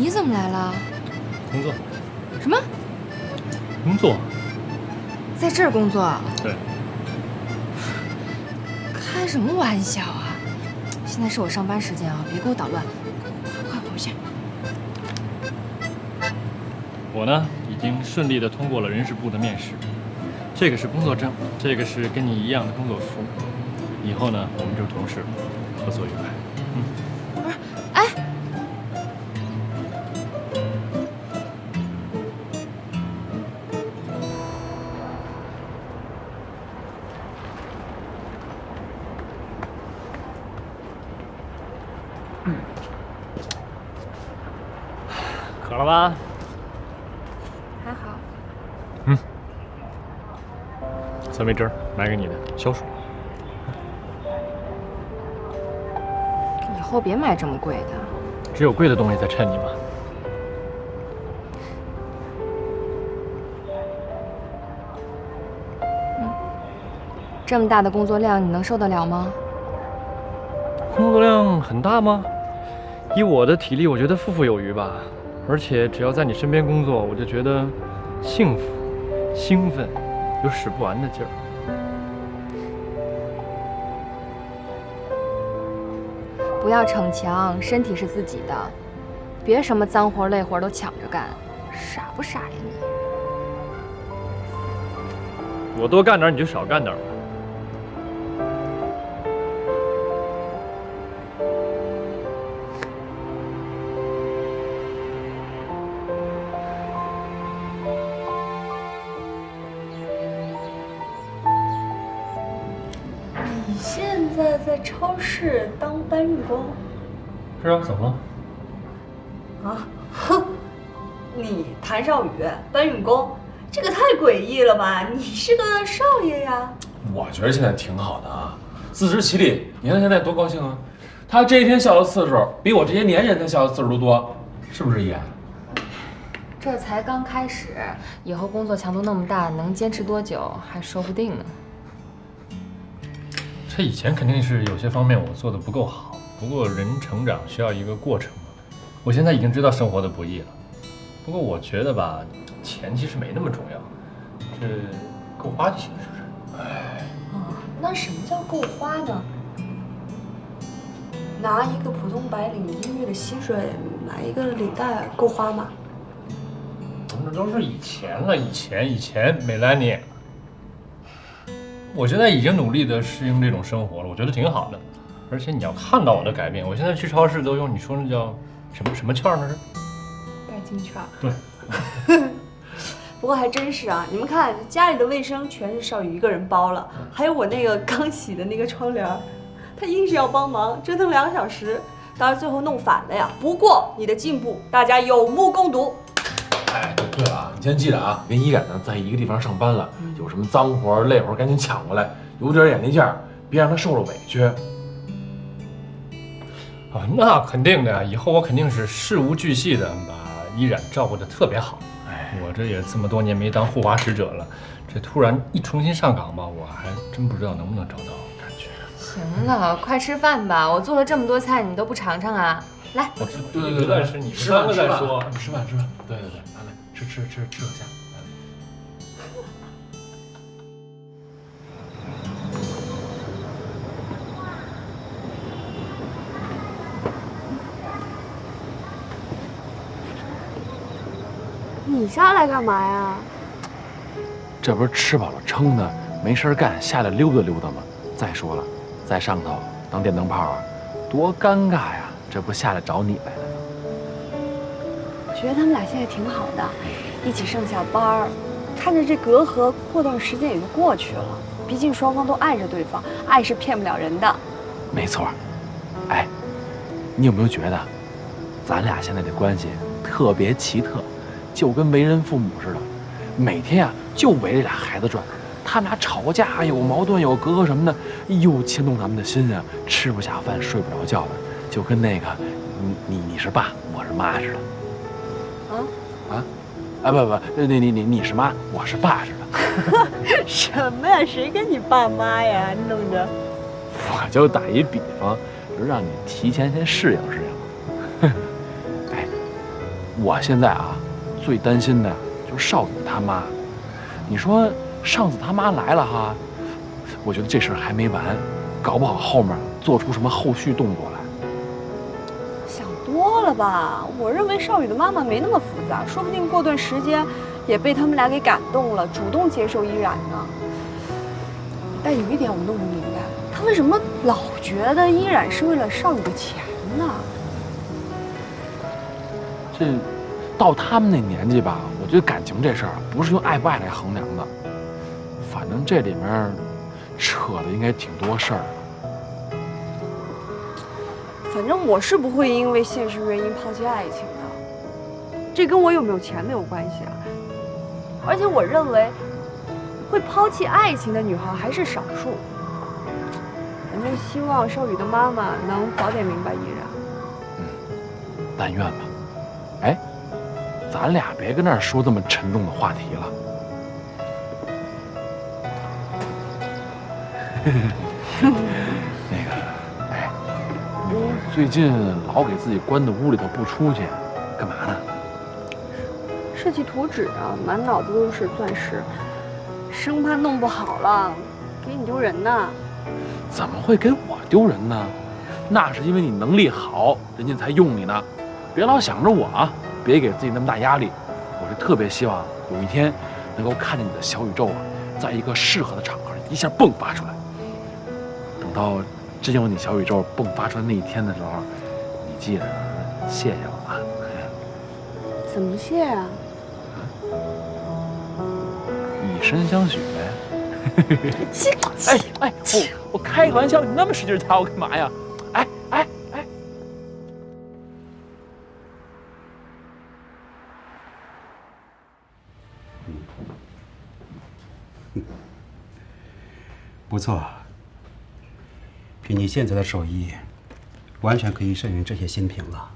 你怎么来了？工作。什么？工作？在这儿工作？对。开什么玩笑啊！现在是我上班时间啊，别给我捣乱，快回去。我呢，已经顺利地通过了人事部的面试。这个是工作证，这个是跟你一样的工作服。以后呢，我们就是同事，合作愉快。不是，哎。渴了吧？还好。酸梅汁儿，买给你的，消暑。以后别买这么贵的。只有贵的东西才衬你嘛。这么大的工作量，你能受得了吗？工作量很大吗？以我的体力，我觉得富有余吧。而且只要在你身边工作，我就觉得幸福、兴奋，有使不完的劲儿。不要逞强，身体是自己的，别什么脏活累活都抢着干，傻不傻呀你？我多干点，你就少干点吧。你现在在超市当搬运工？是啊，怎么了？啊，哼！你谭少宇搬运工，这个太诡异了吧？你是个少爷呀！我觉得现在挺好的啊，自食其力。你看现在多高兴啊！他这一天笑的次数，比我这些年人他笑的次数都多，是不是爷？这才刚开始，以后工作强度那么大，能坚持多久还说不定呢。这以前肯定是有些方面我做的不够好，不过人成长需要一个过程嘛。我现在已经知道生活的不易了，不过我觉得吧，钱其实没那么重要，这够花就行，是不是？哎，那什么叫够花呢？拿一个普通白领1个月的薪水买一个领带够花吗？那都是以前了，以前，美兰妮。我现在已经努力的适应这种生活了，我觉得挺好的。而且你要看到我的改变，我现在去超市都用你说那叫什么券那是？代金券。对。不过还真是啊，你们看家里的卫生全是少宇一个人包了，还有我那个刚洗的那个窗帘，他硬是要帮忙，折腾2个小时，当然最后弄反了呀。不过你的进步，大家有目共睹。哎，对了啊，你先记得啊，跟依然呢在一个地方上班了，有什么脏活累活赶紧抢过来，有点眼力劲儿，别让他受了委屈。啊，那肯定的呀，以后我肯定是事无巨细的把依然照顾得特别好。哎，我这也这么多年没当护花使者了，这突然一重新上岗吧，我还真不知道能不能找到感觉。行了，快吃饭吧，我做了这么多菜，你都不尝尝啊？来，我对，但是你吃饭再说，吃饭，对，来吃个虾。你下来干嘛呀？这不是吃饱了撑的，没事干，下来溜达溜达吗？再说了，在上头当电灯泡啊，多尴尬呀！这不下来找你来了呢。我觉得他们俩现在挺好的，一起上下班，看着这隔阂过段时间也就过去了。毕竟双方都爱着对方，爱是骗不了人的。没错。哎，你有没有觉得，咱俩现在的关系特别奇特，就跟为人父母似的，每天啊就围着俩孩子转。他们俩吵架有矛盾有隔阂什么的，又牵动咱们的心啊，吃不下饭睡不着觉的，就跟那个你是爸我是妈似的。不，你是妈我是爸似的。什么呀？谁跟你爸妈呀？弄着。我就打一比方，就让你提前先适应适应。哎，我现在啊，最担心的就是少宇他妈。你说上次他妈来了哈，我觉得这事儿还没完，搞不好后面做出什么后续动作来。想多了吧？我认为少宇的妈妈没那么复杂，说不定过段时间也被他们俩给感动了，主动接受依然呢。但有一点我弄不明白，他为什么老觉得依然是为了少宇的钱呢？这到他们那年纪吧，我觉得感情这事儿不是用爱不爱来衡量的。反正这里面扯的应该挺多事儿的。反正我是不会因为现实原因抛弃爱情的，这跟我有没有钱没有关系啊。而且我认为，会抛弃爱情的女孩还是少数。反正希望少宇的妈妈能早点明白依然。但愿吧。哎，咱俩别跟那儿说这么沉重的话题了。那个，哎，你最近老给自己关在屋里头不出去，干嘛呢？设计图纸啊，满脑子都是钻石，生怕弄不好了，给你丢人呢。怎么会给我丢人呢？那是因为你能力好，人家才用你呢。别老想着我啊，别给自己那么大压力。我是特别希望有一天能够看见你的小宇宙啊，在一个适合的场合一下迸发出来。等到真有你小宇宙迸发出来那一天的时候，你记着谢谢我啊。怎么谢啊？以身相许呗。哎，我开个玩笑，你那么使劲打我干嘛呀？哎。不错，凭你现在的手艺，完全可以胜任这些新品了。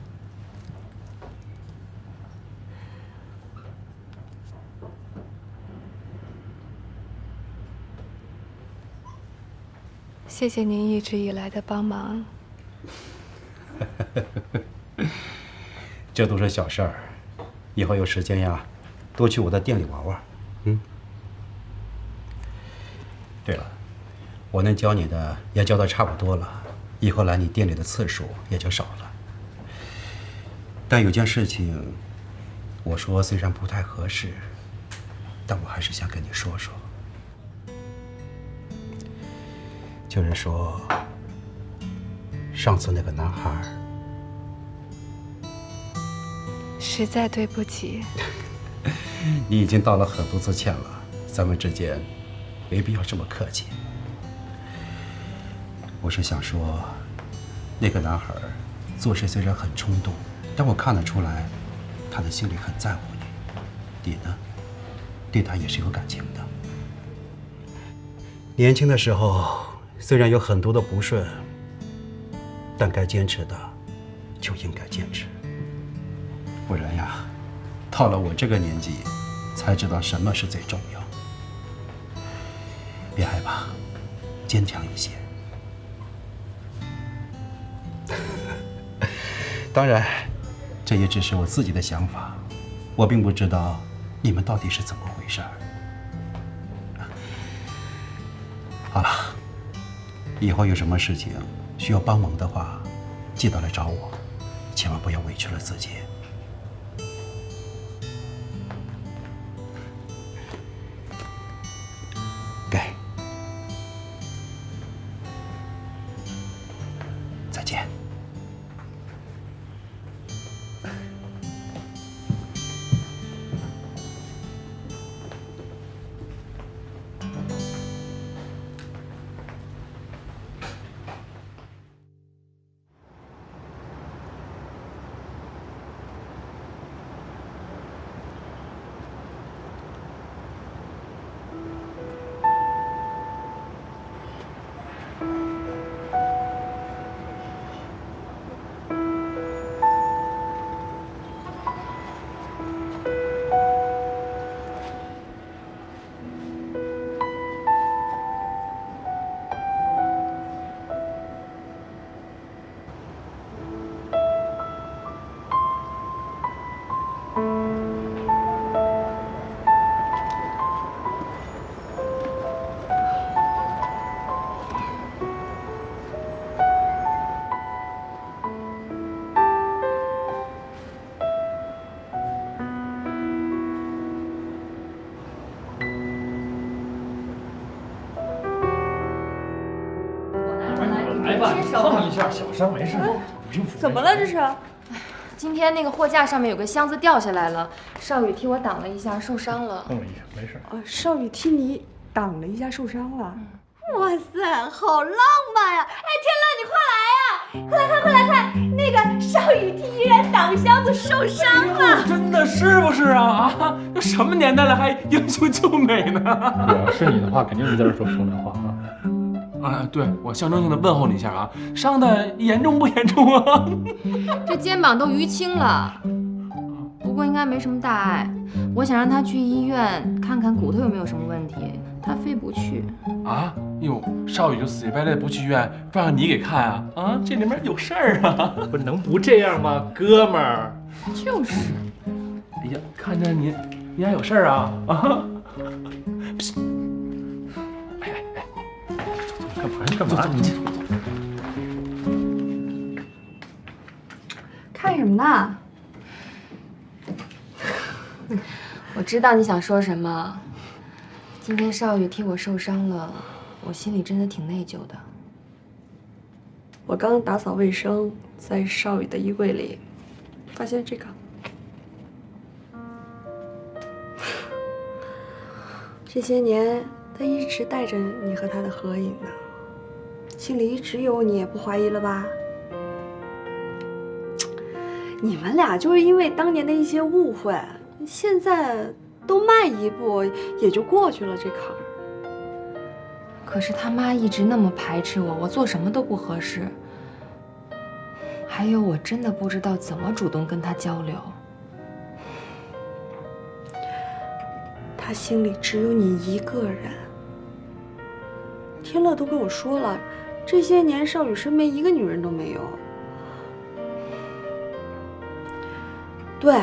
谢谢您一直以来的帮忙。这都是小事儿，以后有时间呀，多去我的店里玩玩。对了，我能教你的也教得差不多了，以后来你店里的次数也就少了。但有件事情，我说虽然不太合适，但我还是想跟你说说。就是说，上次那个男孩，实在对不起。你已经道了很多次歉了，咱们之间没必要这么客气。我是想说，那个男孩做事虽然很冲动，但我看得出来，他的心里很在乎你。你呢，对他也是有感情的。年轻的时候，虽然有很多的不顺，但该坚持的就应该坚持。不然呀，到了我这个年纪，才知道什么是最重要。别害怕，坚强一些。当然，这也只是我自己的想法，我并不知道你们到底是怎么回事儿。好了，以后有什么事情需要帮忙的话，记得来找我，千万不要委屈了自己。给，再见。吧，伸手碰一下小伤没事，不用扶。怎么了这是？今天那个货架上面有个箱子掉下来了，少宇替我挡了一下，受伤了。碰了一下，没事。少宇替你挡了一下，受伤了。哇塞，好浪漫呀！哎，天乐，你快来呀！快来看，快来看，那个少宇替依然挡箱子受伤了。真的是不是啊？啊，都什么年代了还英雄救美呢？我要是你的话，肯定是在这说风凉话啊。啊，对，我象征性的问候你一下啊，伤的严重不严重啊？这肩膀都淤青了，不过应该没什么大碍。我想让他去医院看看骨头有没有什么问题，他非不去。啊，哟，少宇就死乞白赖不去医院，不让你给看啊？啊，这里面有事儿啊！不能不这样吗，哥们儿？就是。哎呀，看着你还有事儿啊？啊！干嘛？你看什么呢？我知道你想说什么。今天少宇替我受伤了，我心里真的挺内疚的。我刚打扫卫生，在少宇的衣柜里发现这个。这些年，他一直带着你和他的合影呢，心里一直有你，不怀疑了吧？你们俩就是因为当年的一些误会，现在都迈一步也就过去了这坎儿。可是他妈一直那么排斥我，我做什么都不合适。还有，我真的不知道怎么主动跟他交流。他心里只有你一个人。天乐都跟我说了，这些年少宇身边一个女人都没有。对，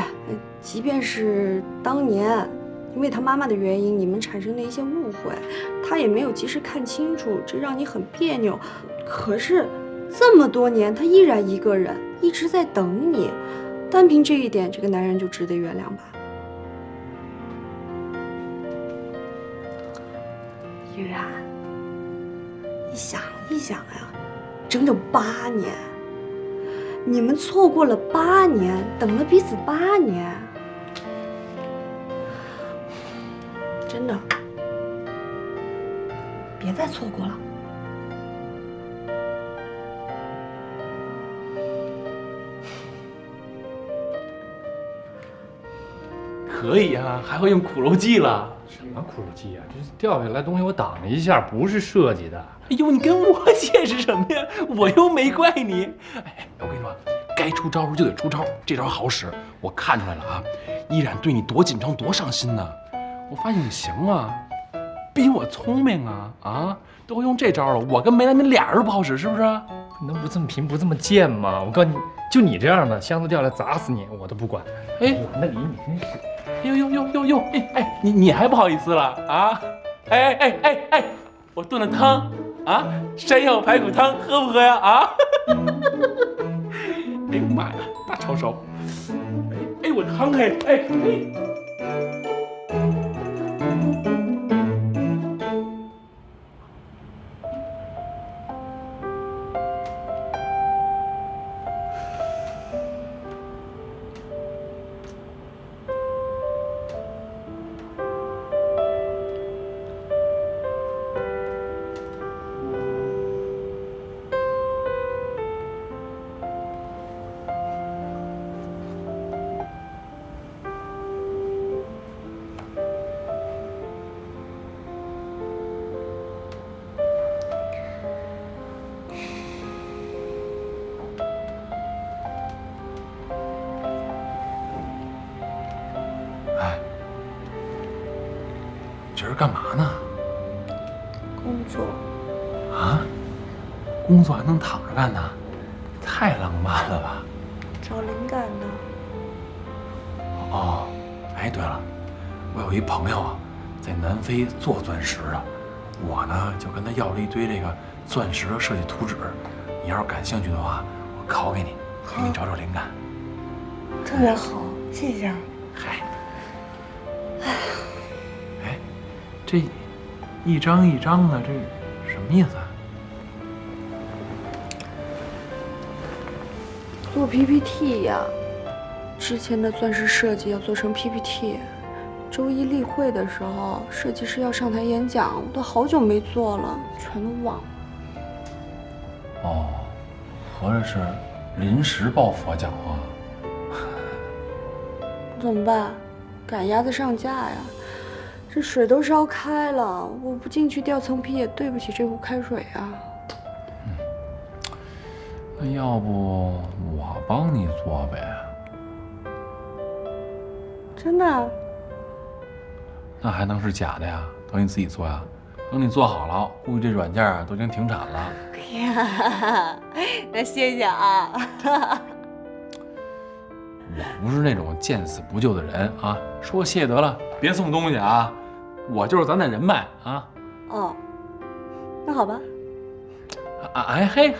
即便是当年因为他妈妈的原因，你们产生了一些误会，他也没有及时看清楚，这让你很别扭。可是这么多年，他依然一个人，一直在等你。单凭这一点，这个男人就值得原谅吧？依然，你想一想呀，整整8年，你们错过了8年，等了彼此8年，真的，别再错过了。可以啊，还会用苦肉计了。什么苦肉计啊？这掉下来东西我挡了一下，不是设计的。哎呦，你跟我解释什么呀？我又没怪你。哎，我跟你说，该出招就得出招，这招好使。我看出来了啊，依然对你多紧张多上心呢。我发现你行啊，比我聪明啊啊，都会用这招了。我跟梅兰那俩人不好使，是不是？你能不这么贫不这么贱吗？我告诉你，就你这样的，箱子掉下来砸死你，我都不管。哎，懒得理你，真是。呦，哎，你还不好意思了啊？哎，我炖了汤啊，山药排骨汤，喝不喝呀？啊？哎呦妈呀，大抄手！哎，我汤哎。这是干嘛呢？工作啊？工作还能躺着干呢？太浪漫了吧！找灵感呢。哦，哎，对了，我有一朋友啊，在南非做钻石的，我呢就跟他要了一堆这个钻石的设计图纸。你要是感兴趣的话，我拷给你，给你找找灵感。特别好，谢谢。嗨，哎，这一张一张的，这什么意思啊？做 PPT 呀，之前的钻石设计要做成 PPT。周一例会的时候，设计师要上台演讲，我都好久没做了，全都忘了。哦，合着是临时抱佛脚啊？怎么办？赶鸭子上架呀！这水都烧开了，我不进去掉层皮也对不起这壶开水啊。那要不我帮你做呗？真的？那还能是假的呀？等你自己做呀？等你做好了，估计这软件啊都已经停产了。呀，那谢谢啊。我不是那种见死不救的人啊，说谢得了，别送东西啊。我就是咱的人脉啊。哦，那好吧。哎嘿，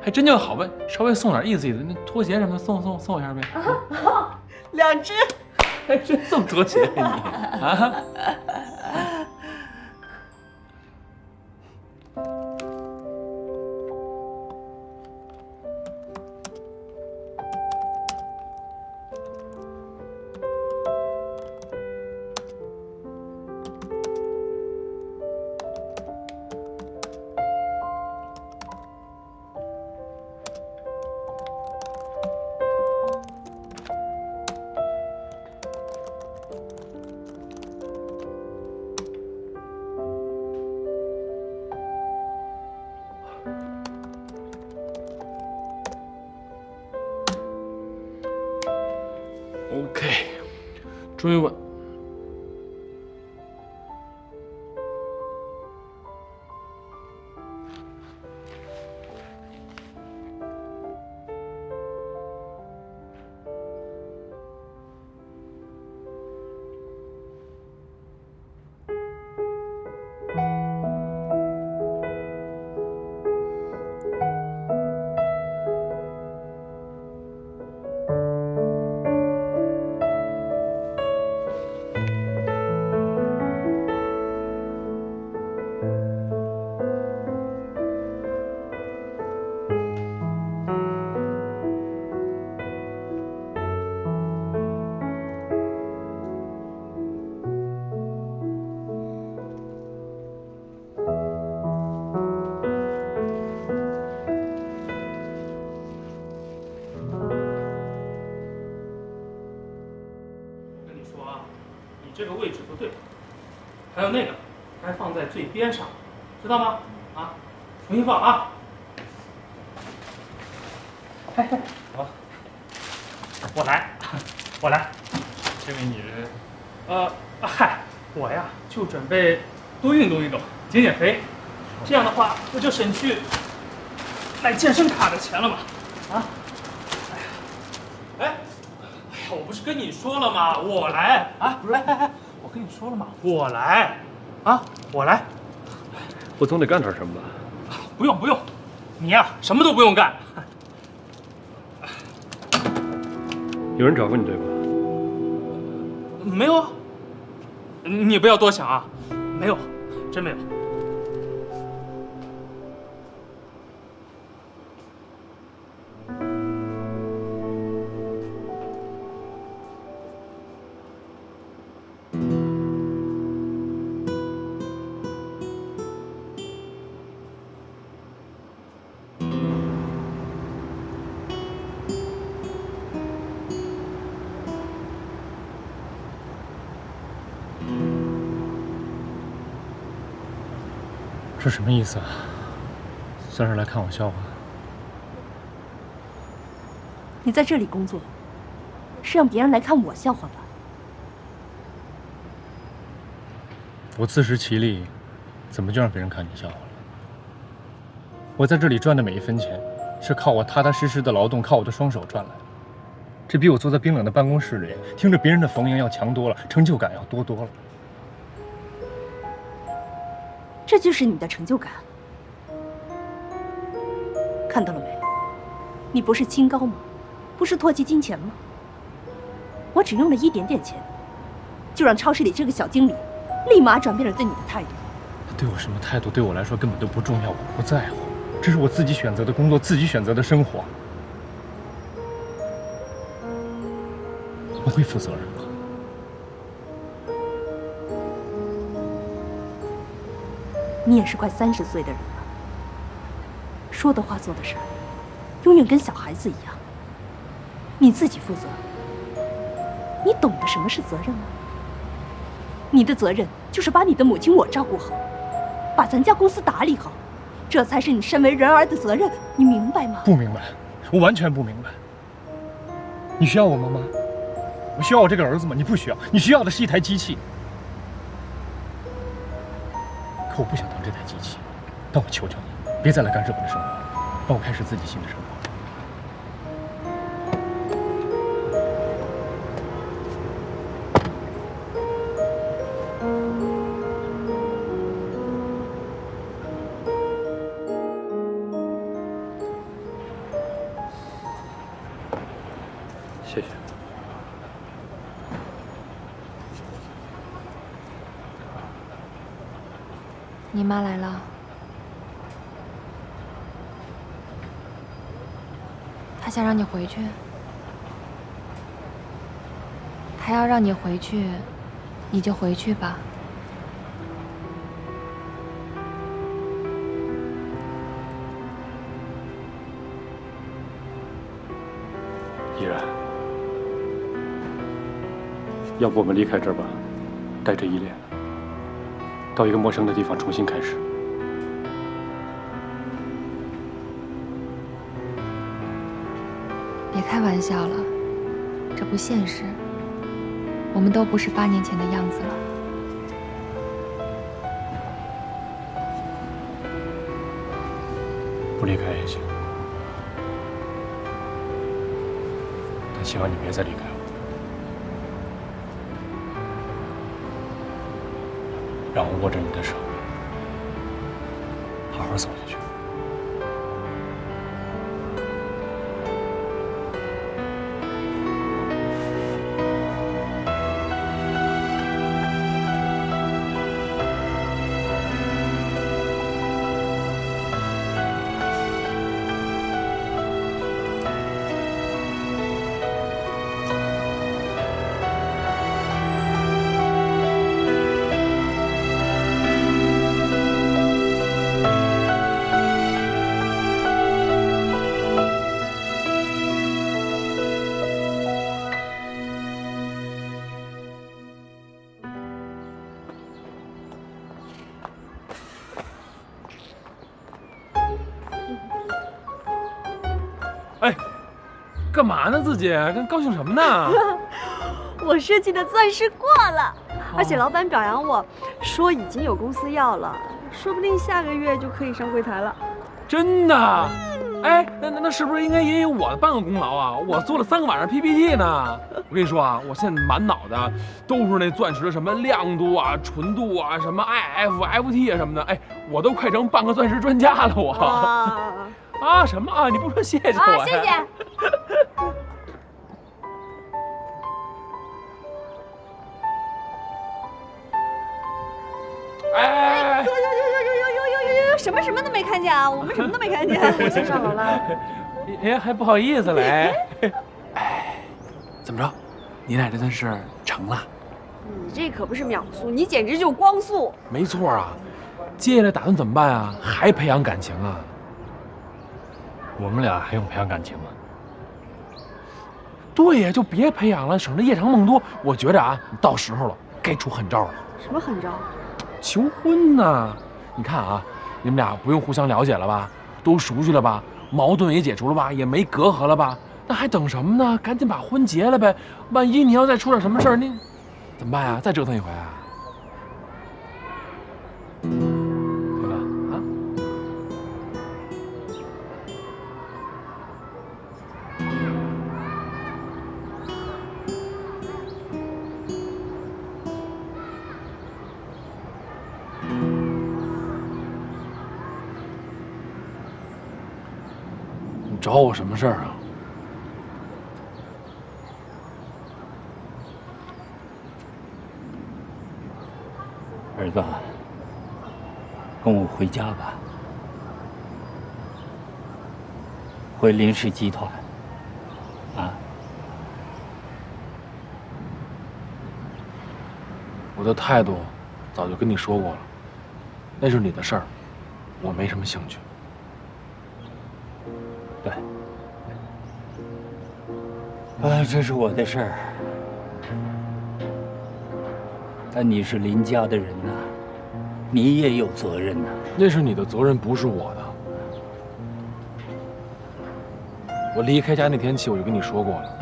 还真就好吧，稍微送点意思意思，那拖鞋什么的送一下呗。啊，2只。还真送拖鞋你啊？OK， 追问。这个位置不对，还有那个该放在最边上，知道吗？啊，重新放啊！哎，我来，这位女人，嗨，我呀就准备多运动运动，减减肥，这样的话不就省去买健身卡的钱了吗？啊，哎呀，我不是跟你说了吗？我来啊！来，我跟你说了吗？我来，啊，我来。我总得干点什么吧？不用，你呀什么都不用干。有人找过你对吧？没有啊，你不要多想啊，没有，真没有。这什么意思啊？算是来看我笑话？你在这里工作，是让别人来看我笑话吧？我自食其力，怎么就让别人看你笑话了？我在这里赚的每一分钱，是靠我踏踏实实的劳动，靠我的双手赚来的。这比我坐在冰冷的办公室里，听着别人的逢迎要强多了，成就感要多多了。这就是你的成就感。看到了没？你不是清高吗？不是唾弃金钱吗？我只用了一点点钱，就让超市里这个小经理立马转变了对你的态度。他对我什么态度，对我来说根本都不重要，我不在乎。这是我自己选择的工作，自己选择的生活。你会负责任吗？你也是快30岁的人了，说的话做的事儿，永远跟小孩子一样。你自己负责，你懂得什么是责任吗？你的责任就是把你的母亲我照顾好，把咱家公司打理好，这才是你身为人儿的责任，你明白吗？不明白，我完全不明白。你需要我吗？我需要我这个儿子吗？你不需要，你需要的是一台机器。可我不想当这台机器，但我求求你，别再来干涉我的生活，让我开始自己新的生活。谢谢。你妈来了，她想让你回去，她要让你回去，你就回去吧。依然，要不我们离开这儿吧，带着依恋，到一个陌生的地方重新开始。别开玩笑了，这不现实。我们都不是8年前的样子了。不离开也行，但希望你别再离开我，让我握着你的手，好好走下去。哎，干嘛呢？自己高兴什么呢？我设计的钻石过了，而且老板表扬我说已经有公司要了，说不定下个月就可以上柜台了。真的？哎，那是不是应该也有我的半个功劳啊？我做了3个晚上 PPT 呢。我跟你说啊，我现在满脑袋都是那钻石的什么亮度啊、纯度啊、什么 IF、FT 啊什么的。哎，我都快成半个钻石专家了，我。啊什么啊？你不说谢谢我呀？谢谢。哎，什么都没看见啊！我们什么都没看见，我先上楼了。哎，还不好意思嘞。哎，怎么着？你俩这件事成了？你这可不是秒速，你简直就光速。没错啊。接下来打算怎么办啊？还培养感情啊？我们俩还用培养感情吗？对呀，就别培养了，省得夜长梦多。我觉着啊，到时候了，该出狠招了。什么狠招？求婚呢？你看啊，你们俩不用互相了解了吧？都熟悉了吧？矛盾也解除了吧？也没隔阂了吧？那还等什么呢？赶紧把婚结了呗！万一你要再出点什么事儿，你怎么办呀？再折腾一回啊？对吧？啊？你找我什么事儿啊？儿子，跟我回家吧，回林氏集团。啊，的态度早就跟你说过了，那是你的事儿，我没什么兴趣。对，这是我的事儿，但你是林家的人呐，你也有责任呐。那是你的责任，不是我的。我离开家那天起，我就跟你说过了，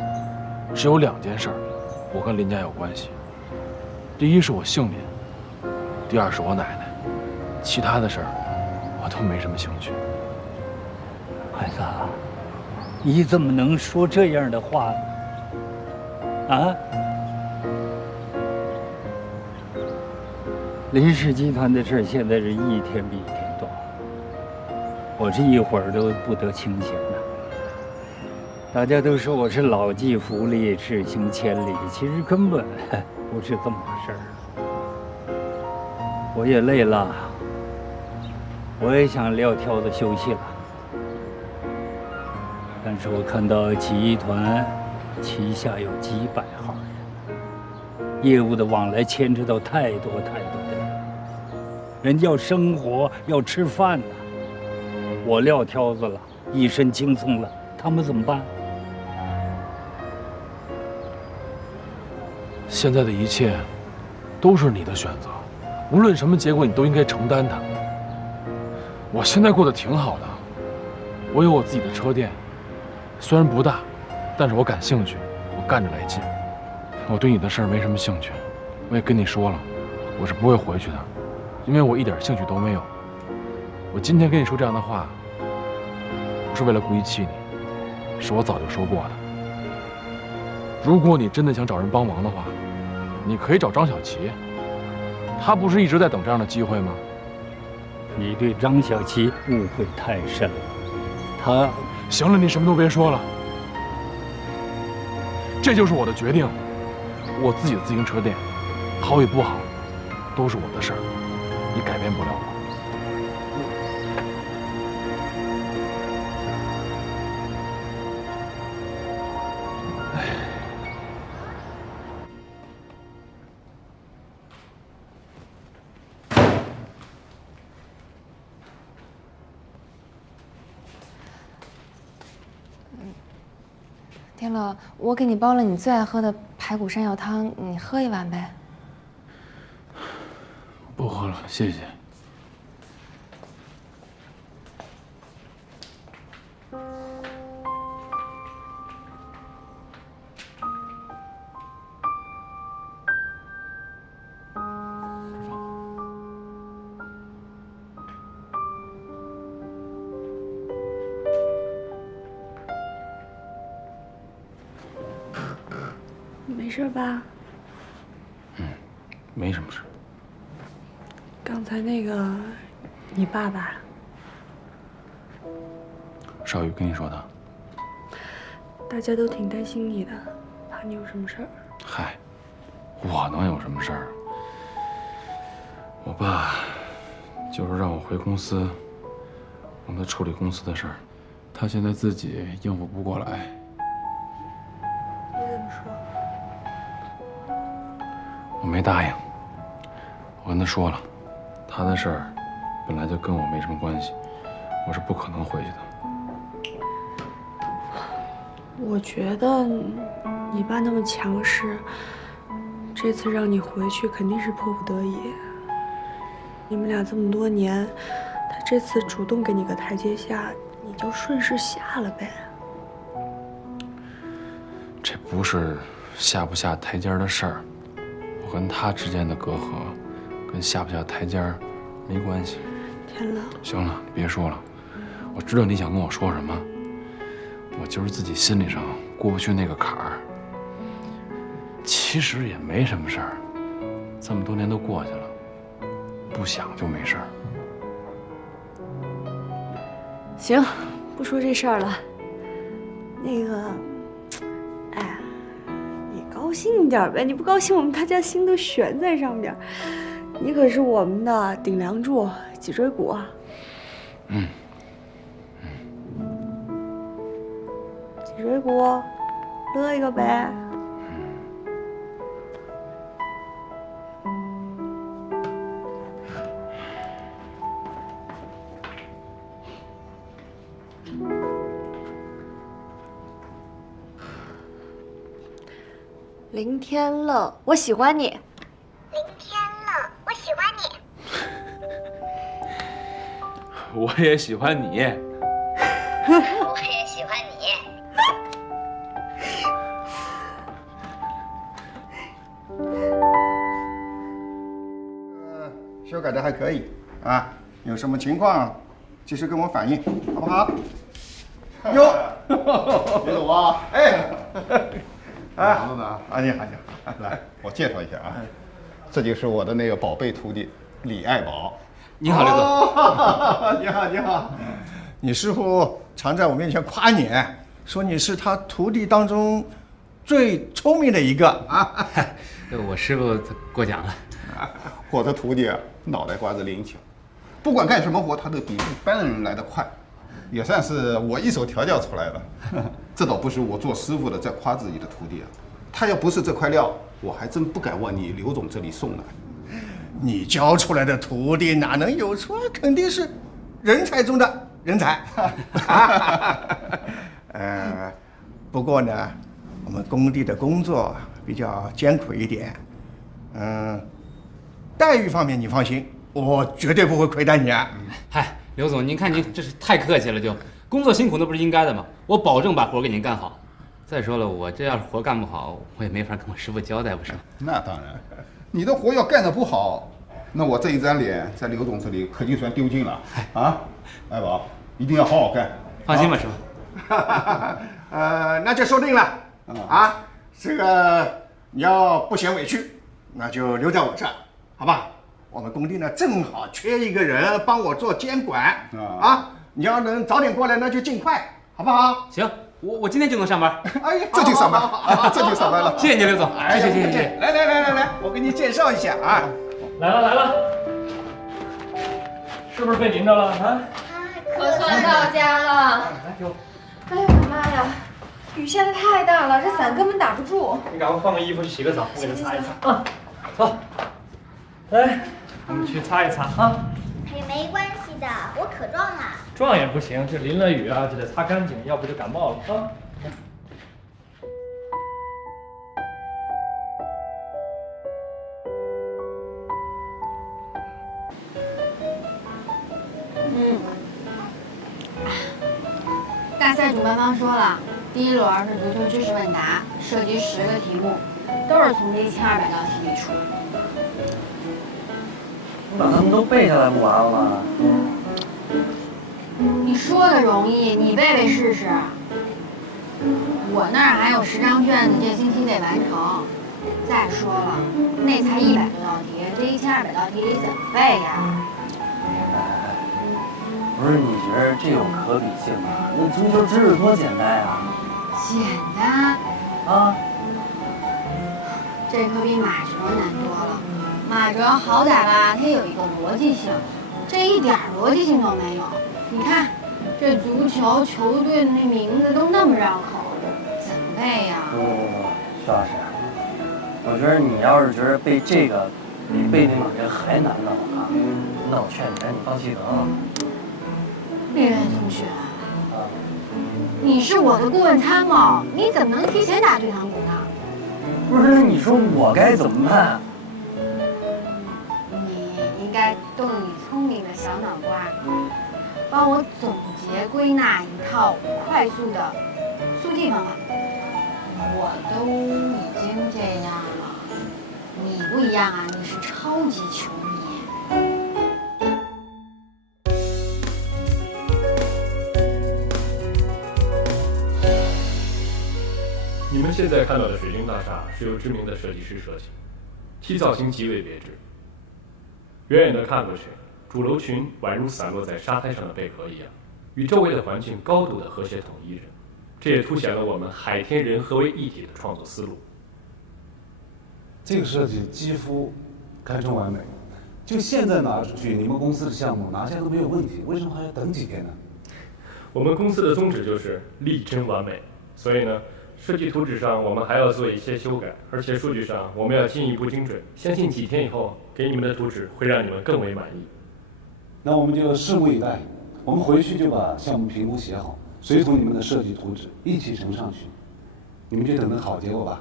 只有2件事儿，我跟林家有关系。第一是我姓林，第二是我奶奶，其他的事儿我都没什么兴趣。孩子，你怎么能说这样的话呢？啊？林氏集团的事现在是一天比一天多，我这一会儿都不得清闲呐。大家都说我是老骥伏枥，志行千里，其实根本不是这么回事儿。我也累了，我也想撂挑子休息了。但是我看到集团旗下有几百号人，业务的往来牵扯到太多的人，人要生活，要吃饭呐。我撂挑子了，一身轻松了，他们怎么办？现在的一切都是你的选择，无论什么结果，你都应该承担它。我现在过得挺好的，我有我自己的车店，虽然不大，但是我感兴趣，我干着来劲。我对你的事儿没什么兴趣，我也跟你说了，我是不会回去的，因为我一点兴趣都没有。我今天跟你说这样的话，不是为了故意气你，是我早就说过的。如果你真的想找人帮忙的话，你可以找张小琪，他不是一直在等这样的机会吗？你对张小琪误会太深了，他……行了，你什么都别说了，这就是我的决定。我自己的自行车店，好与不好，都是我的事儿，你改变不了我。天乐，我给你煲了你最爱喝的排骨山药汤，你喝一碗呗。不喝了，谢谢。没事吧？没什么事。刚才那个，你爸爸，少宇跟你说的。大家都挺担心你的，怕你有什么事儿。嗨，我能有什么事儿？我爸就是让我回公司，让他处理公司的事儿，他现在自己应付不过来。你怎么说？我没答应，我跟他说了，他的事儿本来就跟我没什么关系，我是不可能回去的。我觉得你爸那么强势，这次让你回去肯定是迫不得已。你们俩这么多年，他这次主动给你个台阶下，你就顺势下了呗。这不是下不下台阶的事儿，我跟他之间的隔阂，跟下不下台阶没关系。天乐，行了，别说了，我知道你想跟我说什么，我就是自己心理上过不去那个坎儿。其实也没什么事儿，这么多年都过去了，不想就没事儿。行，不说这事儿了。那个，哎，你高兴一点呗，你不高兴，我们大家心都悬在上边。你可是我们的顶梁柱、脊椎骨。脊椎骨，乐一个呗。林天乐，我喜欢你。林天乐，我喜欢你。我也喜欢你。我也喜欢你。修改的还可以啊，有什么情况及时跟我反映，好不好？哟，别走啊！哎，忙着呢。啊，你好，你好，来，我介绍一下啊，这就是我的那个宝贝徒弟李爱宝。你好，刘总。你好，你好。你师傅常在我面前夸你，说你是他徒弟当中最聪明的一个啊。我师傅过奖了。我的徒弟啊，脑袋瓜子灵巧，不管干什么活，他都比一般人来得快，也算是我一手调教出来的。这倒不是我做师傅的在夸自己的徒弟啊，他要不是这块料，我还真不敢往你刘总这里送来。你教出来的徒弟哪能有错？肯定是人才中的人才。不过呢，我们工地的工作比较艰苦一点，待遇方面你放心，我绝对不会亏待你啊。嗨，刘总，您看您这是太客气了，就工作辛苦那不是应该的吗？我保证把活给您干好。再说了，我这要是活干不好，我也没法跟我师傅交代，不是吗？那当然，你的活要干得不好，那我这一张脸在刘总这里可就算丢尽了啊！爱宝，一定要好好干。放心吧，师傅。那就说定了啊！这个你要不嫌委屈，那就留在我这儿，好吧？我们工地呢正好缺一个人帮我做监管啊！你要能早点过来，那就尽快，好不好？行，我今天就能上班。哎呀，这就上班啊，这就上班了。谢谢你，刘总。谢谢。来，我给你介绍一下啊。来了，是不是被淋着了啊？可算到家了。来，给我。哎呦我的妈呀，雨下的太大了，这伞根本打不住。你赶快换个衣服去洗个澡，我给它擦一擦啊。走，来，我们去擦一擦啊。也没关系的，我可壮了。撞也不行，这淋了雨啊，就得擦干净，要不就感冒了啊。大赛主办方说了，第一轮是足球知识问答，涉及10个题目，都是从这1200道题里出。你把它们都背下来不完了吗？你说的容易，你背背试试。我那儿还有10张卷子，这星期得完成。再说了，那才100多道题，这1200道题得怎么背呀？不是，你觉得这有可比性吗？那足球知识多简单啊！简单啊！这可比马哲难多了。马哲好歹吧，它有一个逻辑性，这一点逻辑性都没有。你看，这足球球队的那名字都那么绕口，怎么背呀？不，徐老师，我觉得你要是觉得背这个比背那马哲还难的话，那我劝你赶紧放弃得了。李雷同学，你是我的顾问参谋，你怎么能提前打退堂鼓呢？不是，你说我该怎么办？你应该动你聪明的小脑瓜，帮我总结归纳一套快速的速记方法。我都已经这样了，你不一样啊，你是超级球迷。你们现在看到的水晶大厦是由知名的设计师设计，其造型极为别致。远远的看过去，主楼群宛如散落在沙滩上的贝壳一样，与周围的环境高度的和谐统一着。这也凸显了我们海天人合为一体的创作思路。这个设计几乎堪称完美，就现在拿出去，你们公司的项目拿下都没有问题，为什么还要等几天呢？我们公司的宗旨就是力争完美，所以呢，设计图纸上我们还要做一些修改，而且数据上我们要进一步精准。相信几天以后给你们的图纸会让你们更为满意。那我们就拭目以待。我们回去就把项目评估写好，随同你们的设计图纸一起呈上去。你们就等着好结果吧。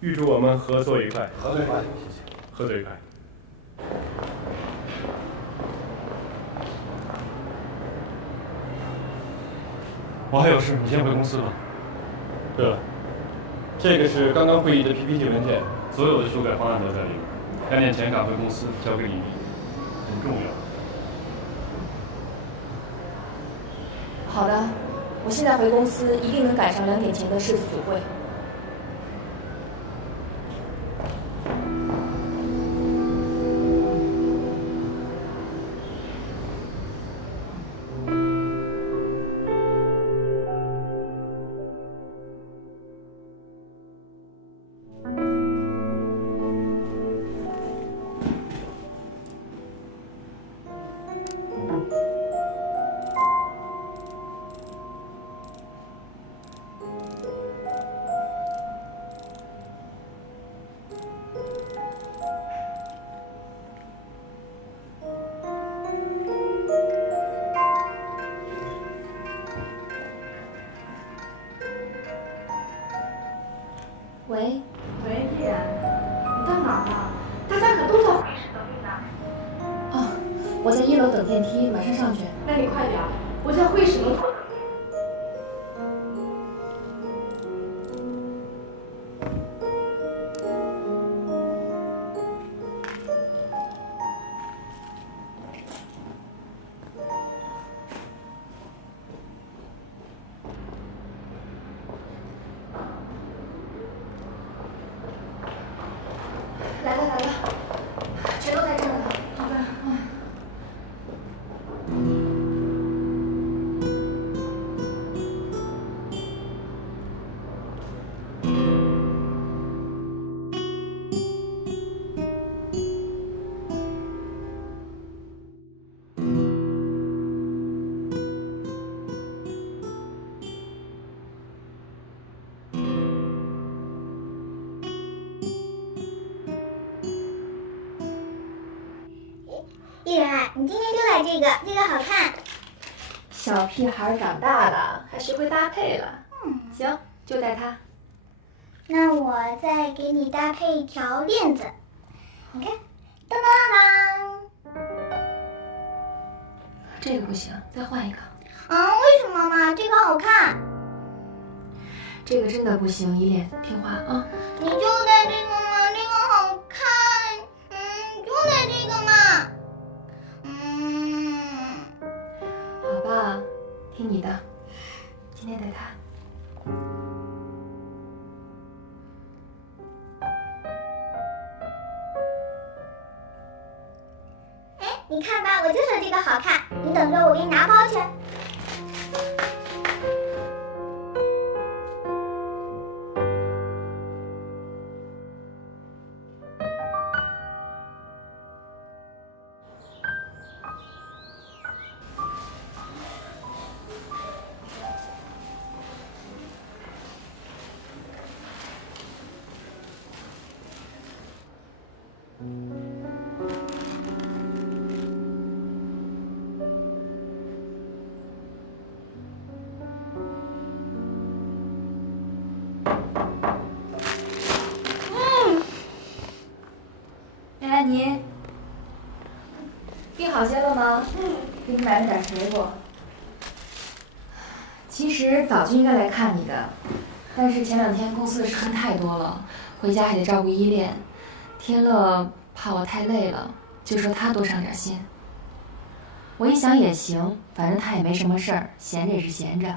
预祝我们合作愉快。合作愉快，谢谢。合作愉快。我还有事，你先回公司吧。对了，这个是刚刚会议的 PPT 文件，所有的修改方案都在里面。2点前赶回公司交给李丽，很重要。好的，我现在回公司，一定能赶上2点前的设计组会。喂，喂，丽然，你到哪儿了？大家可都在会议室等你呢。哦，我在1楼等电梯，马上上去。那你快点，我在会议室门口等你。来了，全都在这儿呢。好的，丽然，你今天就买这个，这个好看。小屁孩长大了，还学会搭配了。行，就戴它。那我再给你搭配一条链子，你看，当当当当。这个不行，再换一个。啊，为什么嘛？这个好看。这个真的不行，依恋，听话啊。你就戴这个嘛，这个好看。就戴这个嘛。好吧，听你的，今天戴它。你看吧，我就说这个好看，你等着我给你拿包去。安妮，病好些了吗？给你买了点水果。其实早就应该来看你的，但是前2天公司的事情太多了，回家还得照顾依恋。天乐怕我太累了，就说他多上点心。我一想也行，反正他也没什么事儿，闲着也是闲着，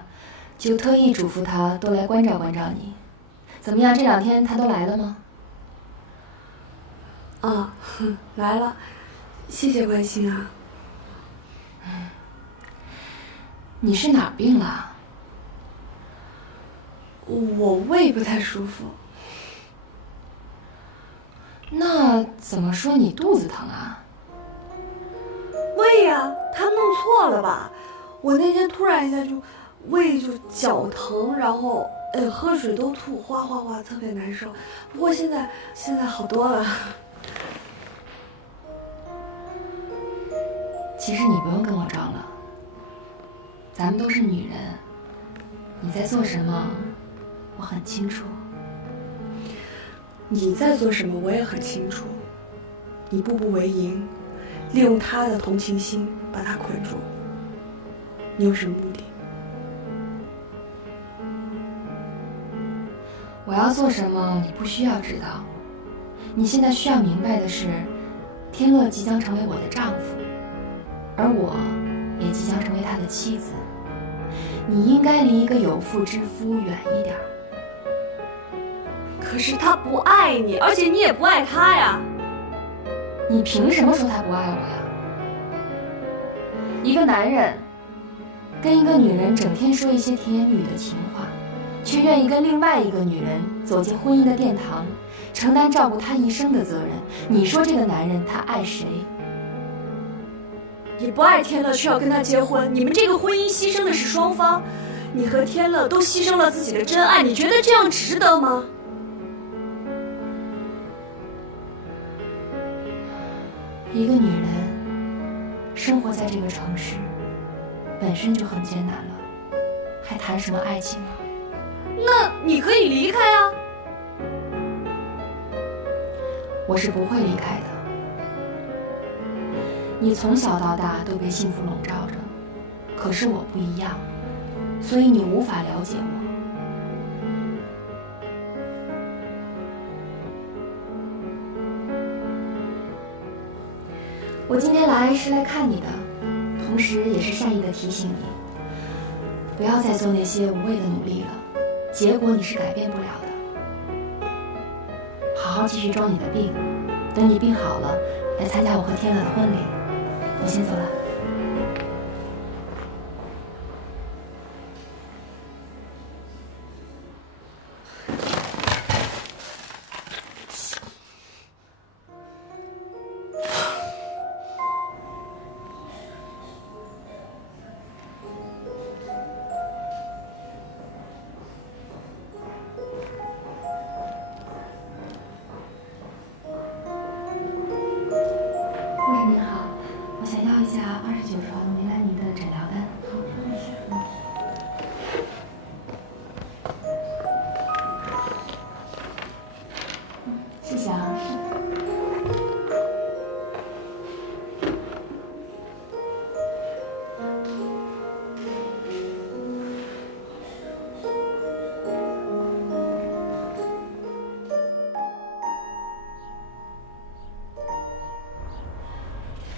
就特意嘱咐他多来关照关照你。怎么样，这2天他都来了吗？啊，来了，谢谢关心啊。你是哪儿病了？我胃不太舒服。那怎么说你肚子疼啊？胃呀，他弄错了吧？我那天突然一下就胃就绞疼，然后喝水都吐，哗哗哗，特别难受。不过现在好多了。其实你不用跟我装了，咱们都是女人，你在做什么，我很清楚。你在做什么，我也很清楚。你步步为营，利用他的同情心把他捆住。你有什么目的？我要做什么，你不需要知道。你现在需要明白的是，天乐即将成为我的丈夫，而我也即将成为他的妻子。你应该离一个有妇之夫远一点。可是他不爱你，而且你也不爱他呀。你凭什么说他不爱我呀？一个男人跟一个女人整天说一些甜言蜜语的情话，却愿意跟另外一个女人走进婚姻的殿堂，承担照顾她一生的责任。你说这个男人他爱谁？你不爱天乐，却要跟他结婚，你们这个婚姻牺牲的是双方，你和天乐都牺牲了自己的真爱，你觉得这样值得吗？一个女人生活在这个城市本身就很艰难了，还谈什么爱情啊？那你可以离开啊。我是不会离开的。你从小到大都被幸福笼罩着，可是我不一样，所以你无法了解我。我今天来是来看你的，同时也是善意的提醒你，不要再做那些无谓的努力了，结果你是改变不了的。好好继续装你的病，等你病好了，来参加我和天乐的婚礼。我先走了。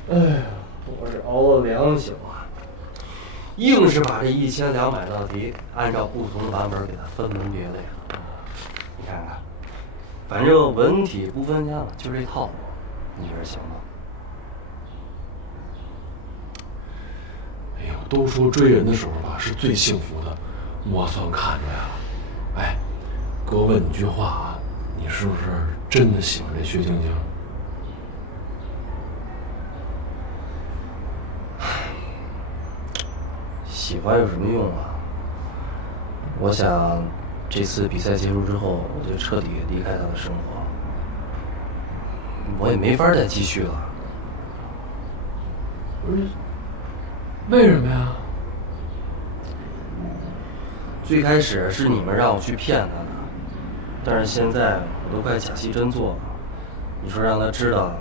哎呀，我是熬了2宿啊，硬是把这1200道题按照不同的版本给它分门别类了。你看看，反正文体不分家，就这套路，你觉得行吗？哎呦，都说追人的时候吧是最幸福的，我算看出来了。哎，哥问你句话啊，你是不是真的喜欢这薛晶晶？喜欢有什么用啊？我想，这次比赛结束之后，我就彻底离开他的生活，我也没法再继续了。不是，为什么呀？最开始是你们让我去骗他的，但是现在我都快假戏真做了。你说让他知道，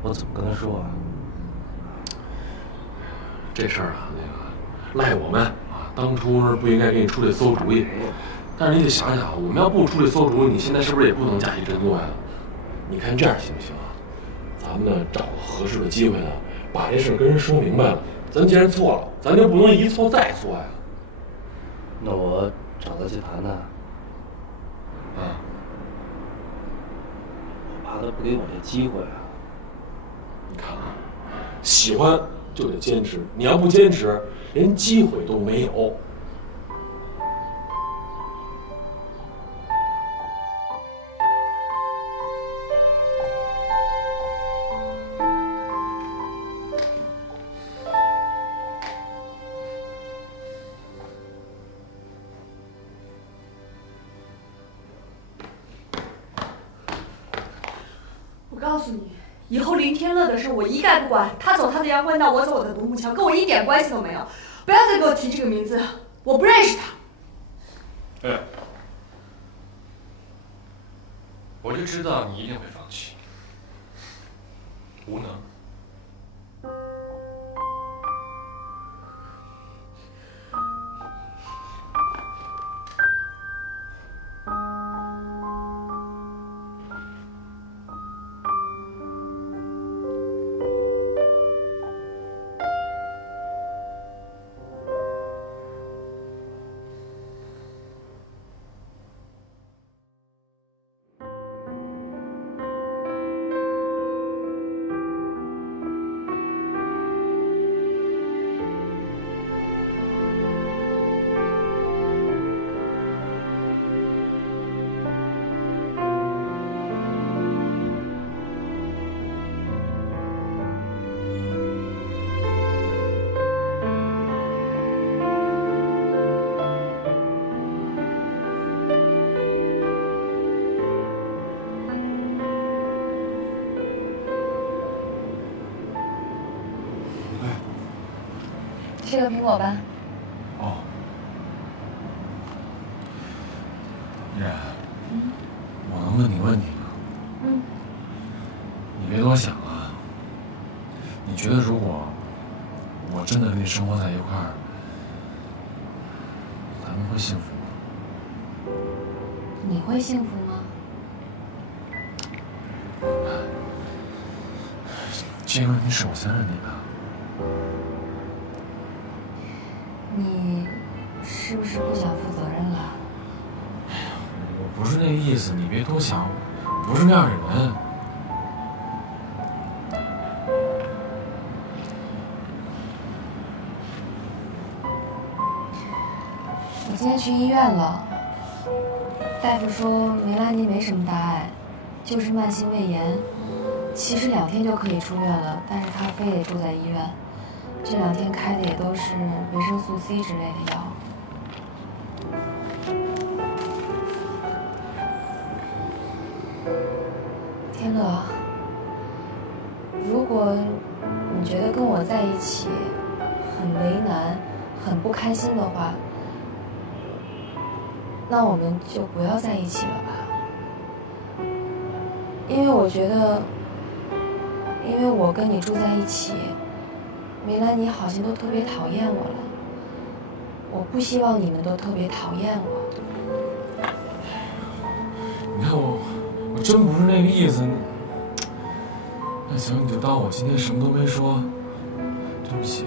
我怎么跟他说啊？这事儿啊，赖我们啊，当初不应该给你出这馊主意。但是你得想想，我们要不出这馊主意，你现在是不是也不能假戏真做呀？你看这样行不行啊？咱们呢找个合适的机会呢，把这事跟人说明白了。咱既然错了，咱就不能一错再错呀。那我找他去谈谈。啊，我怕他不给我这机会啊。你看啊，喜欢就得坚持，你要不坚持，连机会都没有。我告诉你，以后林天乐的事我一概不管，他走他的阳关道，我走我的独木桥，跟我一点关系都没有。不要再给我提这个名字，我不认识他。哎，我就知道你一定会放弃，无能。吃个苹果吧。哦。依然，我能问你问题吗？嗯。你别多想了。你觉得如果我真的跟你生活在一块儿，咱们会幸福吗？你会幸福吗？这个问题是我先问你的。你是不是不想负责任了？我不是那个意思，你别多想，我不是那样的人。我今天去医院了，大夫说梅兰妮没什么大碍，就是慢性胃炎，其实2天就可以出院了，但是她非得住在医院。这2天开的也都是维生素 C 之类的药。天乐，如果你觉得跟我在一起很为难、很不开心的话，那我们就不要在一起了吧。因为我觉得，因为我跟你住在一起，梅兰妮好像都特别讨厌我了。我不希望你们都特别讨厌我。你看我真不是那个意思。那行，你就当我今天什么都没说，对不起。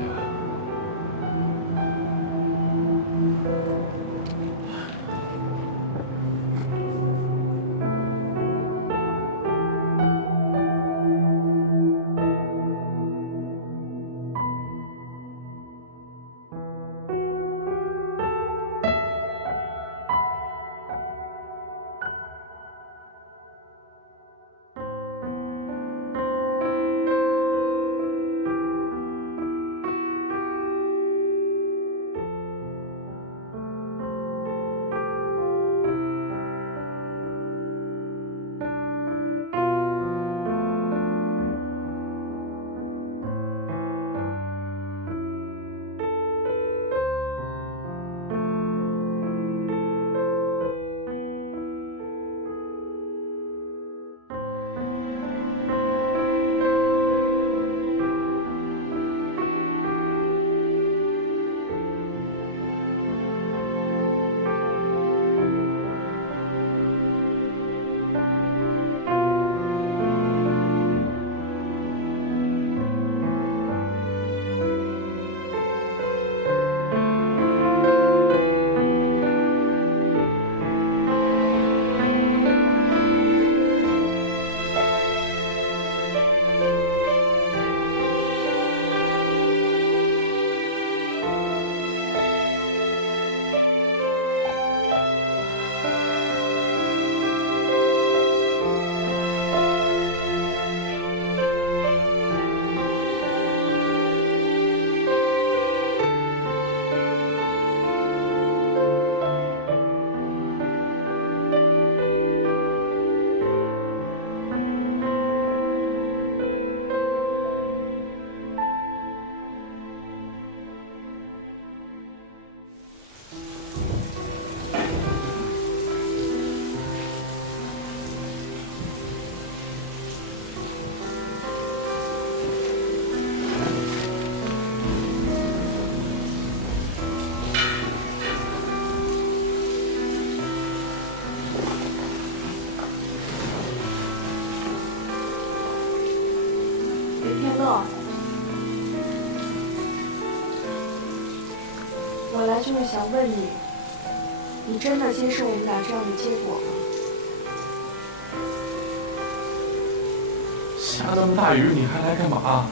来就是想问你，你真的接受我们俩这样的结果吗？下这么大雨，你还来干嘛？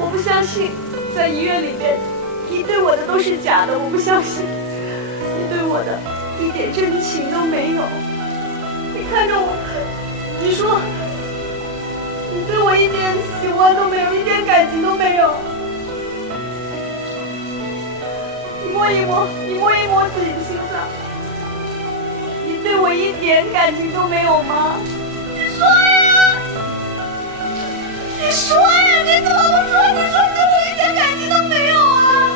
我不相信，在医院里面，你对我的都是假的，我不相信，你对我的一点真情都没有。你看着我，你说，你对我一点喜欢都没有，一点感情都没有。你摸一摸自己的心脏，你对我一点感情都没有吗？你说呀！你说呀！你怎么不说？你说对我一点感情都没有啊！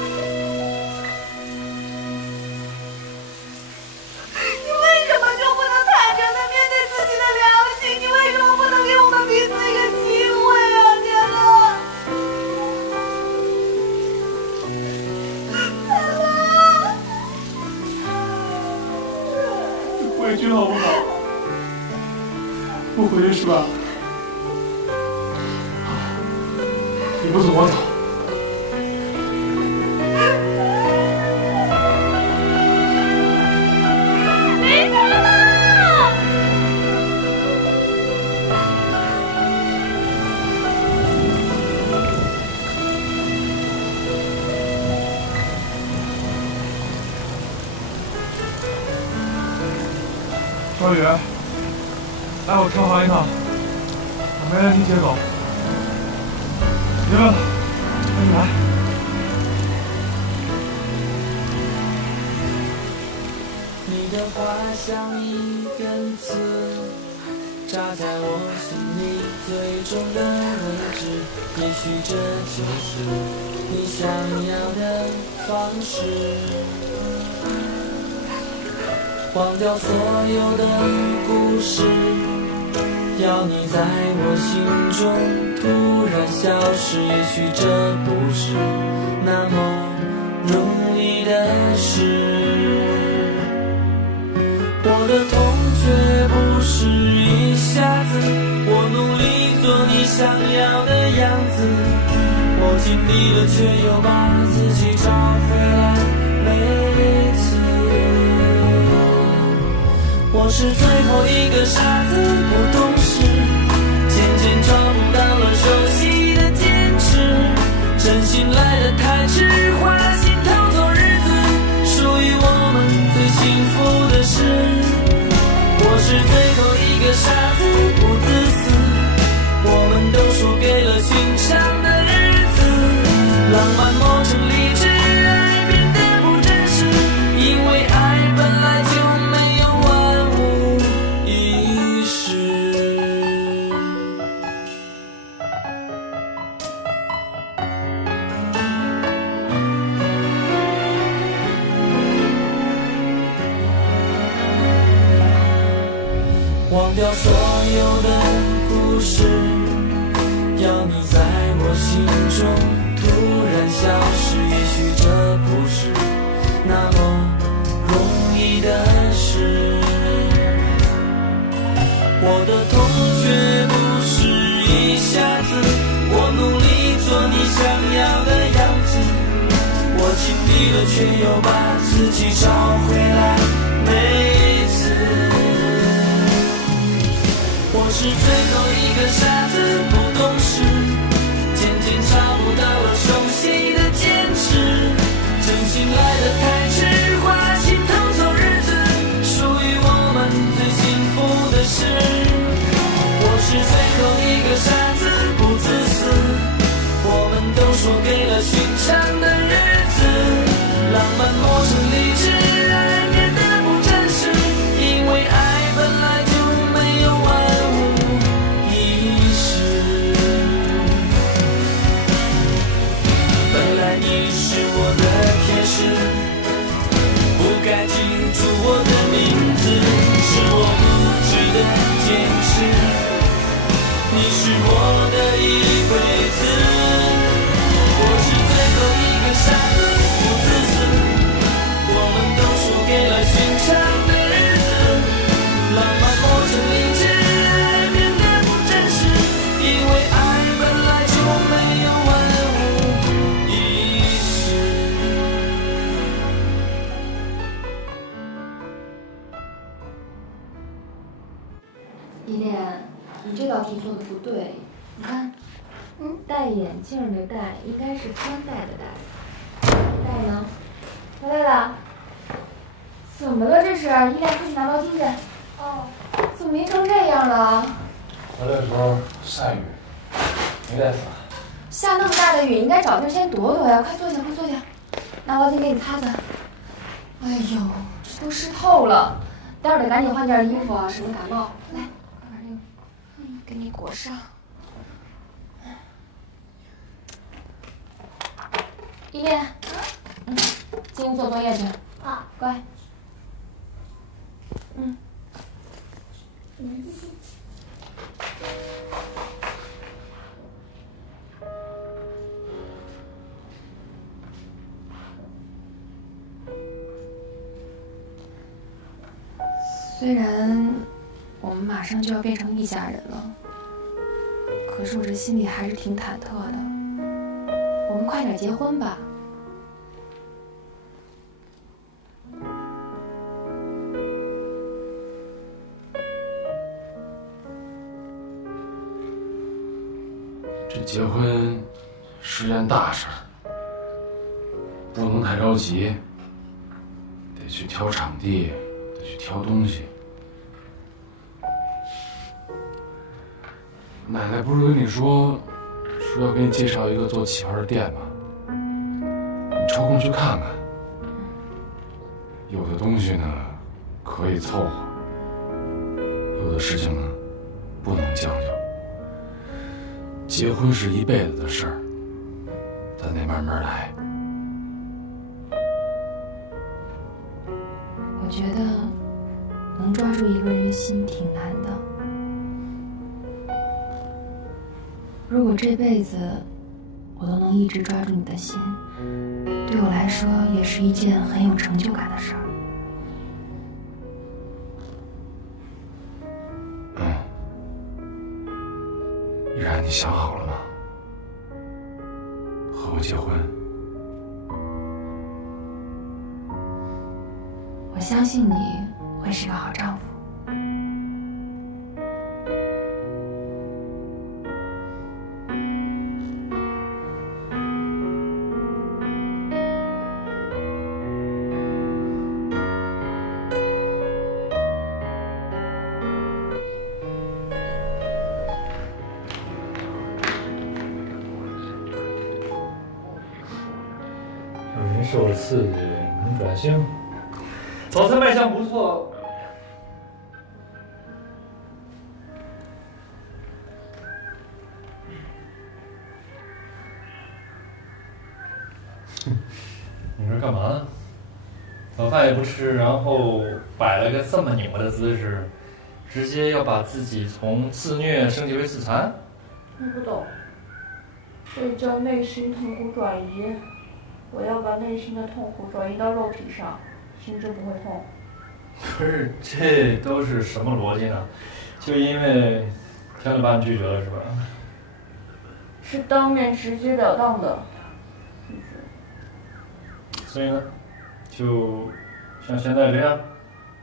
你为什么就不能坦诚的面对自己的良心？你为什么不能给我们彼此一个机会啊，天乐？你回去好不好？不回去是吧？你不走我走。林成乐！小雨，来我车行一趟，我没人替接走。别问了，赶紧来。你的话像一根刺，扎在我心里最重的位置。也许这就是你想要的方式，忘掉所有的故事，要你在我心中突然消失。也许这不是那么容易的事，我的痛却不是一下子，我努力做你想要的样子，我尽力了却又把自己找回来。每次我是最后一个傻子，不懂事，渐渐找不到了熟悉的坚持，真心来得太迟，花了心偷走日子，属于我们最幸福的事。我是最后一个傻子，不自私，我们都输给了寻常的日子，浪漫磨成理智，爱变得不真实，因为爱本来就没有万无一失。忘掉所有的故事，要你在我心中突然消失。也许这不是那么容易的事，我的痛却不是一下子，我努力做你想要的样子，我尽力了却又把自己找回来。每次我是最后一个傻子，不懂事，渐渐找不到了熟悉的坚持，真心来得太迟，花了心偷走日子，属于我们最幸福的事。我是最后一个傻子，不自私，我们都输给了寻常的日子，浪漫磨成理智，爱变得不真实，因为爱本来就没有万无一失。道题做的不对，你看，戴眼镜的戴应该是穿戴的戴，戴呢？回来了。怎么了这是？依恋出去拿毛巾去。哦，怎么淋成这样了？回来的时候下雨，没带伞。下那么大的雨，应该找地儿先躲躲呀！快坐下，快坐下，拿毛巾给你擦擦。哎呦，这都湿透了，待会儿得赶紧换件衣服啊，省得感冒。来，快把这个，给你裹上。依恋，进屋做作业去。好，乖。你们继续。虽然我们马上就要变成一家人了，可是我这心里还是挺忐忑的。我们快点结婚吧。这结婚是件大事儿，不能太着急，得去挑场地，得去挑东西。奶奶不是跟你说要给你介绍一个做旗袍的店吗？你抽空去看看。有的东西呢可以凑合，有的事情呢不能将就。结婚是一辈子的事儿，咱得慢慢来。我觉得能抓住一个人的心挺难的。如果这辈子我都能一直抓住你的心，对我来说也是一件很有成就感的事儿。依然，你想好了吗？和我结婚？我相信你会是个好丈夫。您受了刺激，能转性，早餐卖相不错。你说干嘛呢？早饭也不吃，然后摆了个这么拧巴的姿势，直接要把自己从自虐升级为自残？你不懂，这叫内心痛苦转移。我要把内心的痛苦转移到肉体上，心就不会痛。不是，这都是什么逻辑呢？就因为天乐把你拒绝了是吧？是当面直截了当的拒绝。所以呢，就像现在这样，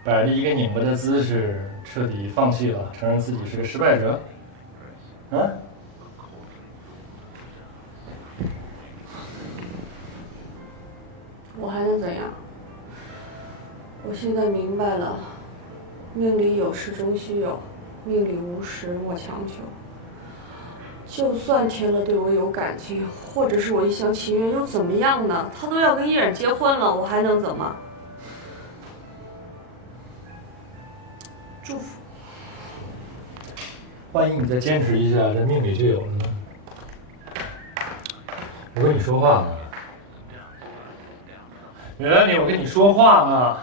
摆着一个拧巴的姿势，彻底放弃了，承认自己是个失败者。我还能怎样？我现在明白了，命里有时终须有，命里无时莫强求。就算天乐对我有感情，或者是我一厢情愿，又怎么样呢？他都要跟依然结婚了，我还能怎么？祝福。万一你再坚持一下，这命里就有了呢？我跟你说话呢。原来我跟你说话呢。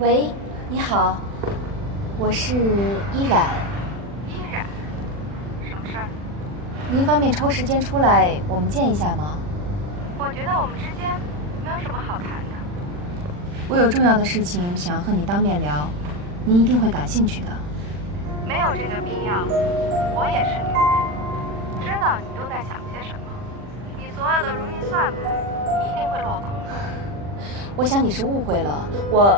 喂，你好，我是依然。依然，什么事儿？您方便抽时间出来，我们见一下吗？我觉得我们之间没有什么好谈的。我有重要的事情想要和你当面聊，您一定会感兴趣的。没有这个必要，我也是女人，知道你都在想些什么。你所有的如意算盘一定会落空的。我想你是误会了，喂。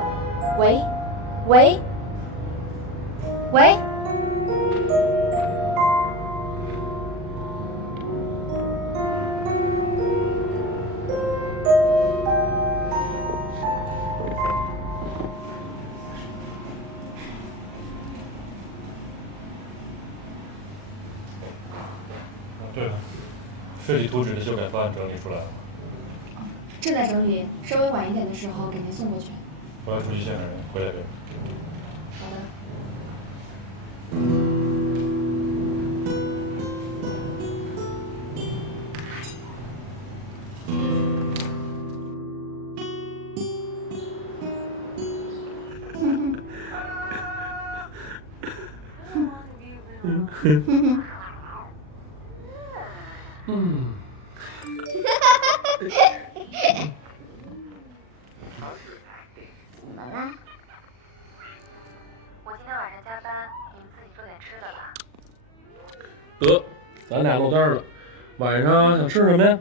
对了，设计图纸的修改方案整理出来了吗？正在整理，稍微晚一点的时候给您送过去。我要出去见个人，回来给我。好的。怎么啦？我今天晚上加班，你们自己做点吃的吧。得，咱俩落单了。晚上想吃什么呀？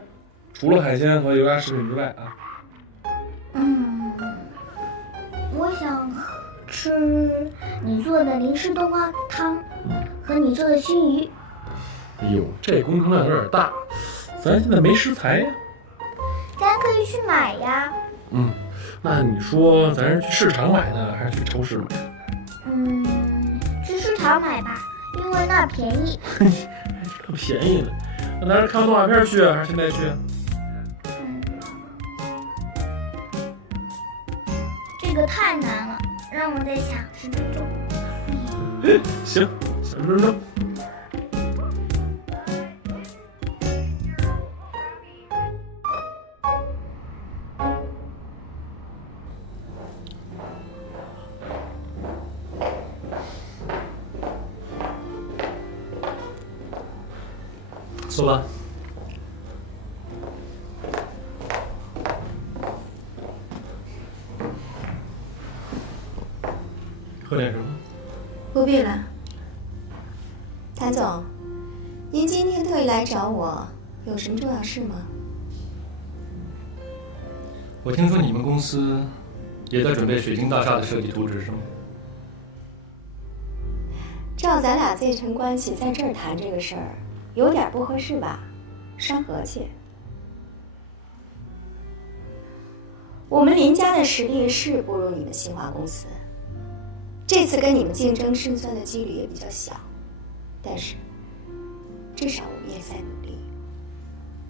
除了海鲜和油炸食品之外啊。我想吃你做的零食冬瓜汤和你做的熏鱼。哎呦，这工程量有点大，咱现在没食材呀。咱可以去买呀。那你说咱是去市场买呢，还是去超市买？去市场买吧，因为那儿便宜。这便宜呢？那咱是看动画片去，还是现在去？这个太难了，让我再想10分钟。行，想10分钟。走吧。喝点什么？不必了。谭总，您今天特意来找我，有什么重要事吗？我听说你们公司也在准备水晶大厦的设计图纸，是吗？照咱俩这层关系，在这儿谈这个事儿，有点不合适吧？伤和气。我们林家的实力是不如你们新华公司，这次跟你们竞争胜算的几率也比较小，但是至少我们也在努力，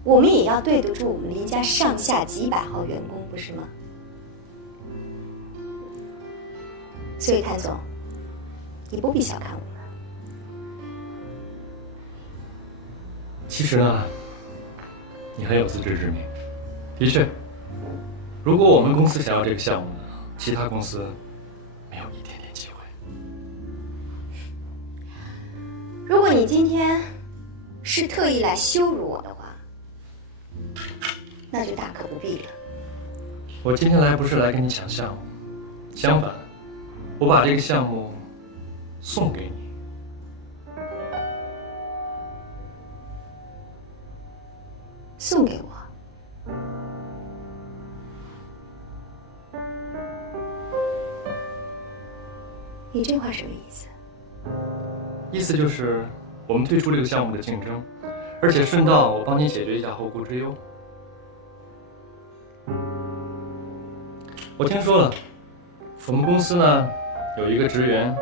我们也要对得住我们林家上下几百号员工，不是吗？所以谭总，你不必小看我们。其实呢，你很有自知之明。的确，如果我们公司想要这个项目呢，其他公司没有一点点机会。如果你今天是特意来羞辱我的话，那就大可不必了。我今天来不是来跟你抢项目，相反，我把这个项目送给你。送给我？你这话什么意思？意思就是我们退出这个项目的竞争，而且顺道我帮你解决一下后顾之忧。我听说了，我们公司呢有一个职员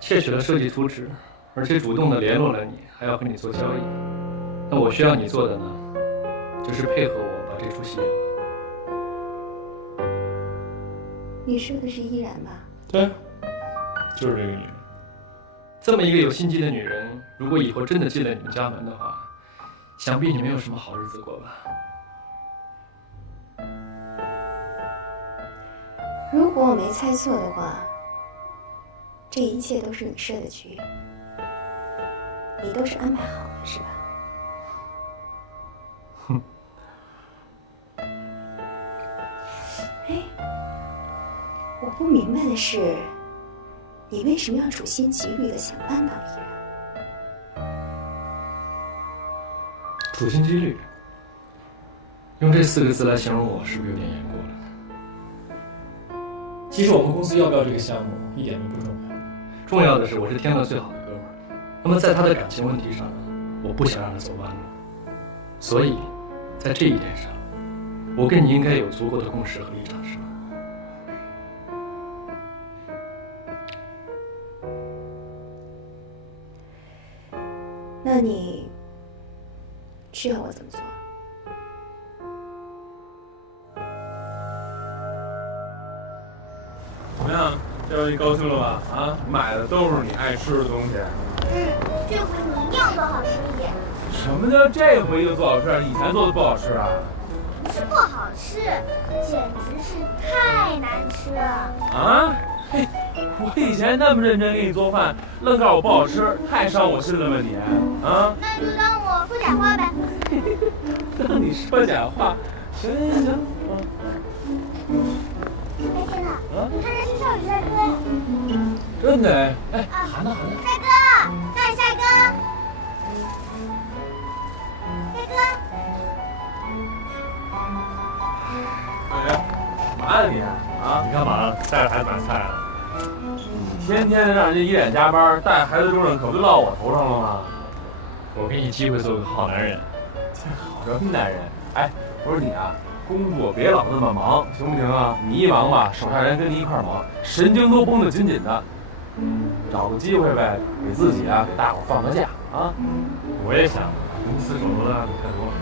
窃取了设计图纸，而且主动的联络了你，还要和你做交易。那我需要你做的呢，就是配合我把这出戏演完。你说的是依然吧？对，就是这个女人。这么一个有心机的女人，如果以后真的进了你们家门的话，想必你没有什么好日子过吧？如果我没猜错的话，这一切都是你设的局，你都是安排好的，是吧？哼。哎，我不明白的是，你为什么要处心积虑的想扳倒依然？处心积虑，用这4个字来形容我，是不是有点言过了呢？其实我们公司要不要这个项目一点都不重要，重要的是我是天乐最好的哥们儿。那么在他的感情问题上，我不想让他走弯路，所以在这一点上，我跟你应该有足够的共识和立场，是吧？那你需要我怎么做？怎么样，这回你高兴了吧？啊，买的都是你爱吃的东西。这回你一定要做好吃一点。什么叫这回就做好吃？以前做的不好吃啊？不是不好吃，简直是太难吃了。啊？嘿，我以前那么认真给你做饭，愣告诉我不好吃，太伤我心了吧你？啊？那就当我说假话呗。当你说假话？行行行。哎，天哪！他那是少女帅哥呀！真的哎，哎，喊他喊他。帅哥，那是帅哥。帅哥。干嘛呀你？啊？你干嘛带着孩子买菜啊？你天天让人家1点加班，带孩子重任可不就落我头上了吗？我给你机会做个好男人。好什么男人？哎，我说你啊，工作别老那么忙，行不行啊？你一忙吧，手下人跟你一块忙，神经都绷得紧紧的。找个机会呗，给自己啊，给大伙放个假啊。我也想，公司手头的案子太多了。